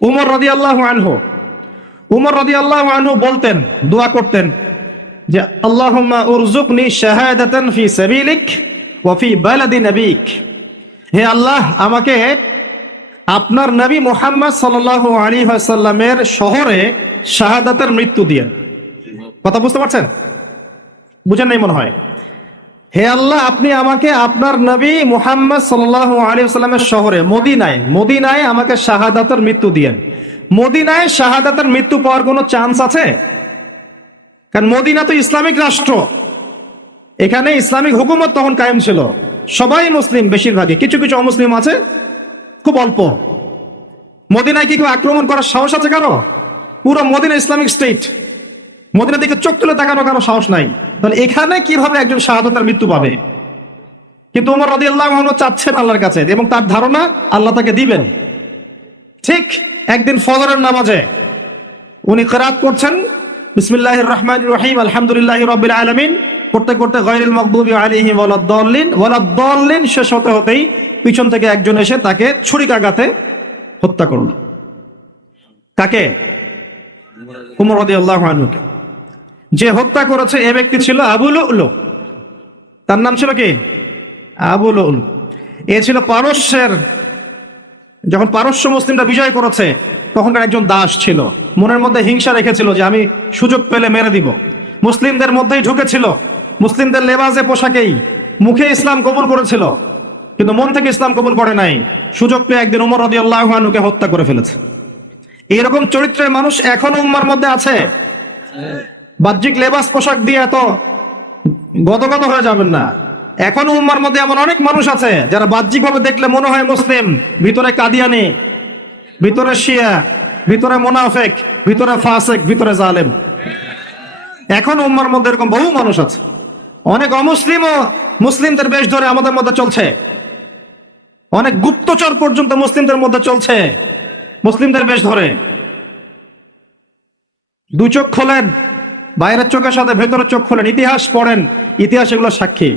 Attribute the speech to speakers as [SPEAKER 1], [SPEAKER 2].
[SPEAKER 1] উমর রদি আল্লাহ আনহু। উমর রদি আল্লাহ আনহু বলতেন, দোয়া করতেন যে, আল্লাহুম্মা উরজুকনি শাহাদাতান ফি সাবিলিক ওয়া ফি বালাদি নবিক। হে আল্লাহ, আমাকে আপনার নবী মুহাম্মদ সাল্লাল্লাহু আলাইহি ওয়াসাল্লামের শহরে শাহাদাতের মৃত্যু দিয়ে। কথা বুঝতে পারছেন? বুঝেন নাই মনে হয়। হে আল্লাহ, আপনি আমাকে আপনার নবী মুহাম্মদ সাল্লাল্লাহু আলাইহি ওয়াসাল্লামের শহরে, মদিনায় মদিনায় আমাকে শাহাদাতের মৃত্যু দিয়েন। মদিনায় শাহাদাতের মৃত্যু পাওয়ার কোনো চান্স আছে? কারণ মদিনা তো ইসলামিক রাষ্ট্র। এখানে ইসলামিক হুকুমত তখন কায়েম ছিল। সবাই মুসলিম বেশিরভাগই। কিছু কিছু অমুসলিম আছে, খুব অল্প। মদিনায় কি কেউ আক্রমণ করার সাহস আছে কারও? পুরো মদিনা ইসলামিক স্টেট মদিনা দিকে চোখ তুলে তাকানো কারও সাহস নাই। তাহলে এখানে কীভাবে একজন শাহাদতের মৃত্যু পাবে? কিন্তু উমর রদি আল্লাহ চাচ্ছেন আল্লাহর কাছে এবং তার ধারণা আল্লাহ তাকে দিবেন। ঠিক একদিন ফজরের নামাজে উনি কেরাত করছেন বিসমিল্লাহ রহমান রহিম, আলহামদুলিল্লাহ রবিল আলমিন। করতে করতে গয়রুল মকদুবি আলিহিম ওয়ালাদ্দল্লিন ওয়ালাদ্দল্লিন শেষ হতে হতেই পিছন থেকে একজন এসে তাকে ছুরিকাঘাতে হত্যা করল। কাকে? উমর রদি আল্লাহ আনহুকে। যে হত্যা করেছে এ ব্যক্তি ছিল আবুল উলু তার নাম ছিল কি? আবুল উলু এ ছিল পারস্যের, যখন পারস্য মুসলিমরা বিজয় করেছে, তখনকার একজন দাস ছিল। মনের মধ্যে হিংসা রেখেছিল যে আমি সুযোগ পেলে মেরে দিব। মুসলিমদের মধ্যেই ঢুকেছিল। মুসলিমদের লেবাজে পোশাকেই মুখে ইসলাম কবুল করেছিল। কিন্তু মন থেকে ইসলাম কবুল করে নাই। সুযোগ পেয়ে একদিন উমর রদি আল্লাহকে হত্যা করে ফেলেছে। এরকম চরিত্রের মানুষ এখনও উম্মার মধ্যে আছে? বাহ্যিক লেবাস পোশাক দিয়ে এত গদগদ হয়ে যাবেন না। এখন উম্মার মধ্যে এমন অনেক মানুষ আছে যারা বাহ্যিক ভাবে দেখলে মনে হয় মুসলিম, ভিতরে কাদিয়ানি, ভিতরে শিয়া, ভিতরে মোনাফেক, ভিতরে ফাসেক, ভিতরে জালেম। এখন উম্মার মধ্যে এরকম বহু মানুষ আছে। অনেক অমুসলিমও মুসলিমদের বেশ ধরে আমাদের মধ্যে চলছে। অনেক গুপ্তচর পর্যন্ত মুসলিমদের মধ্যে চলছে মুসলিমদের বেশ ধরে। দু চোখ খোলেন। বাইরের চোখের সাথে ভেতরের চোখ খোলেন। ইতিহাস পড়েন। ইতিহাস এগুলো সাক্ষী।